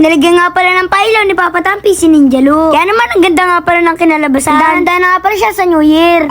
Nalagyan nga pala ng pailaw ni Papa Tampi si Ninja Lu. Kaya naman ang ganda nga pala ng kinalabasan. Handa na nga pala siya sa New Year.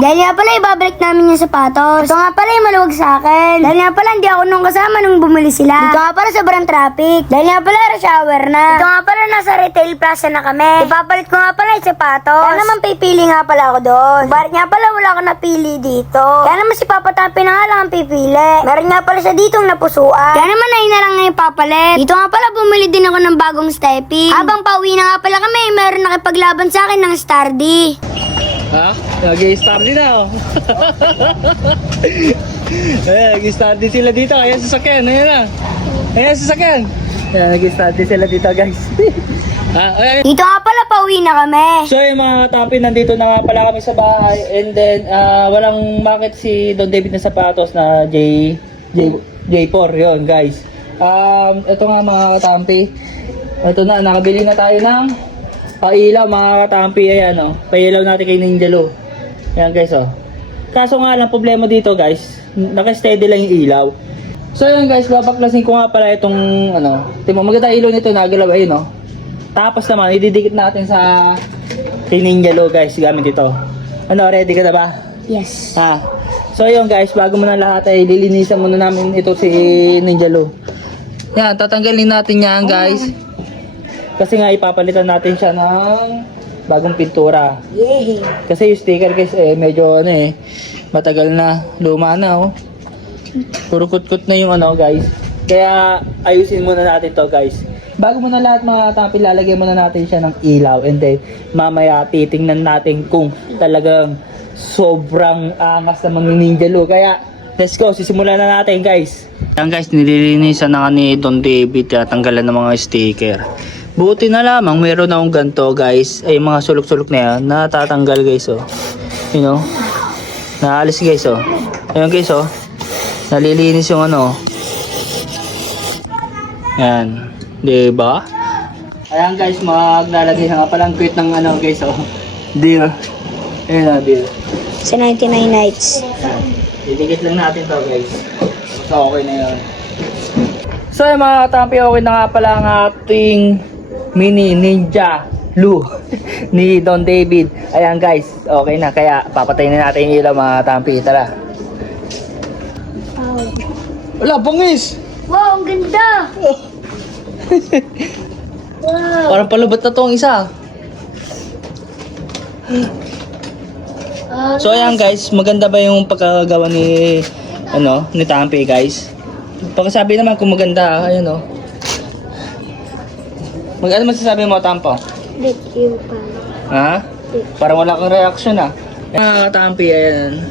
Dahil nga pala ibabalik namin yung sapatos. Ito nga pala yung maluwag sa akin. Dahil nga pala hindi ako nung kasama nung bumili sila. Dito nga pala sobrang traffic. Dahil nga pala rush hour na. Dito nga pala nasa retail plaza na kami. Ipapalit ko nga pala yung sapatos. Kaya naman pipili nga pala ako doon. Bakit nga pala wala akong napili dito. Kaya naman si Papa Tampi na nga lang ang pipili. Meron nga pala siya ditong napusuan. Kaya naman ay na lang ngayon papalit. Dito nga pala bumili din ako ng bagong stepping. Habang pauwi na nga pala kami, meron nakipaglaban sa akin ng Stardy. Ha? Nag-i-start din na, oh. Ayan, nag-i-start din sila dito. Ayan, sasakyan. Ayan na. Ayan, sasakyan. Ayan, nag-i-start din sila dito, guys. Ayan. Dito nga pala pauwi na kami. So, yung mga Tampi, nandito na nga pala kami sa bahay. And then, walang bakit si Don David na sapatos na J4. Yun, guys. Ito nga mga Tampi. Ito na, nakabili na tayo ng pailaw mga Katampi. Ayan, oh. Pailaw natin kay Ninja Lu. Ayan, guys, oh. Kaso nga lang, problema dito, guys, naka-steady lang yung ilaw. So yun, guys, babaklasin ko nga pala itong timo, maganda ilaw nito, nagalaw, ayun, oh. Tapos naman ididikit natin sa kay Ninja Lu, guys, gamit ito. Ready ka na ba? Yes. So yun, guys, bago muna lahat ay lilinisan muna namin ito si Ninja Lu. Yan, tatanggalin natin yan, guys. Kasi nga ipapalitan natin siya ng bagong pintura. Yay! Kasi yung sticker, guys, medyo matagal na, luma na, oh. Puro kut-kut na yung guys. Kaya ayusin muna natin to, guys. Bago muna lahat mga Tampi, lalagyan muna natin siya ng ilaw. And then mamaya titingnan natin kung talagang sobrang angas naman ni Ninja Lu. Kaya let's go, sisimulan na natin, guys. Yan, guys, nililinisan na ni Don David, tanggalan ng mga sticker. Buti na lamang meron akong ganito, guys. Ay mga sulok-sulok na yan, natatanggal, guys, oh. You know, naalis, guys, oh. Ayun, guys, oh. Nalilinis yung yan, diba? Ayan, guys, maglalagay na nga palang quit ng guys, oh. Deal. Ayun, deal. Sa 99 nights. Didikit lang natin to, guys. So, okay na yun. So, yung mga Tampi, okay na nga pala ang ating mini Ninja Lu ni Don David. Ayan, guys, okay na. Kaya papatayin na natin yung ilaw, mga Tampi. Tara. Wow. Wala, bangis! Wow, ang ganda! Wow! Parang palubot na to ang isa. So, ayan, guys, maganda ba yung pagkagawa ni ni Tampi, guys? Pagkasabi naman kung maganda, ayun, oh. Ano masasabi mo, Tampo? Thank you, pa. Ha? Parang wala kang reaction, Mga Tampi, ayan.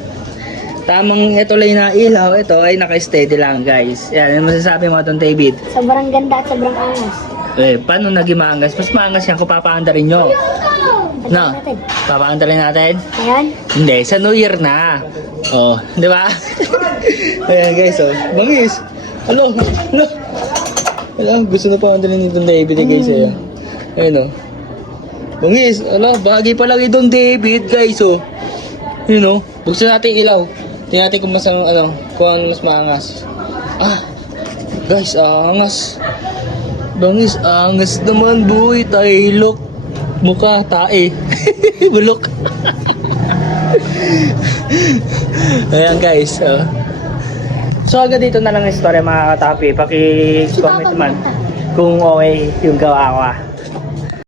Tamang ito lang na ilaw, ito ay naka-steady lang, guys. Ayan, ano masasabi mo, Don David? Sobrang ganda at sobrang angas. Paano naging maangas? Mas maangas yan kung papaandarin nyo. No? Natin. Papaandarin natin? Ayan. Hindi, sa New Year na. Oh, di ba? Ayan, guys, oh. Bangis. Hello. Gusto na pa andarin ni Don David, guys, ayan. Ayan, oh. Bangis. Bagay pa lang Don David, guys, oh. Yun, oh. Buksan natin ilaw. Tingnan natin kung mas kung mas maangas. Guys, angas. Bangis, angas naman, boy. Tailok. Mukha, tae. Bulok. Ayan, guys. So, agad dito na lang yung story, mga Katampi. Paki-comment naman kung okay yung gawa ko,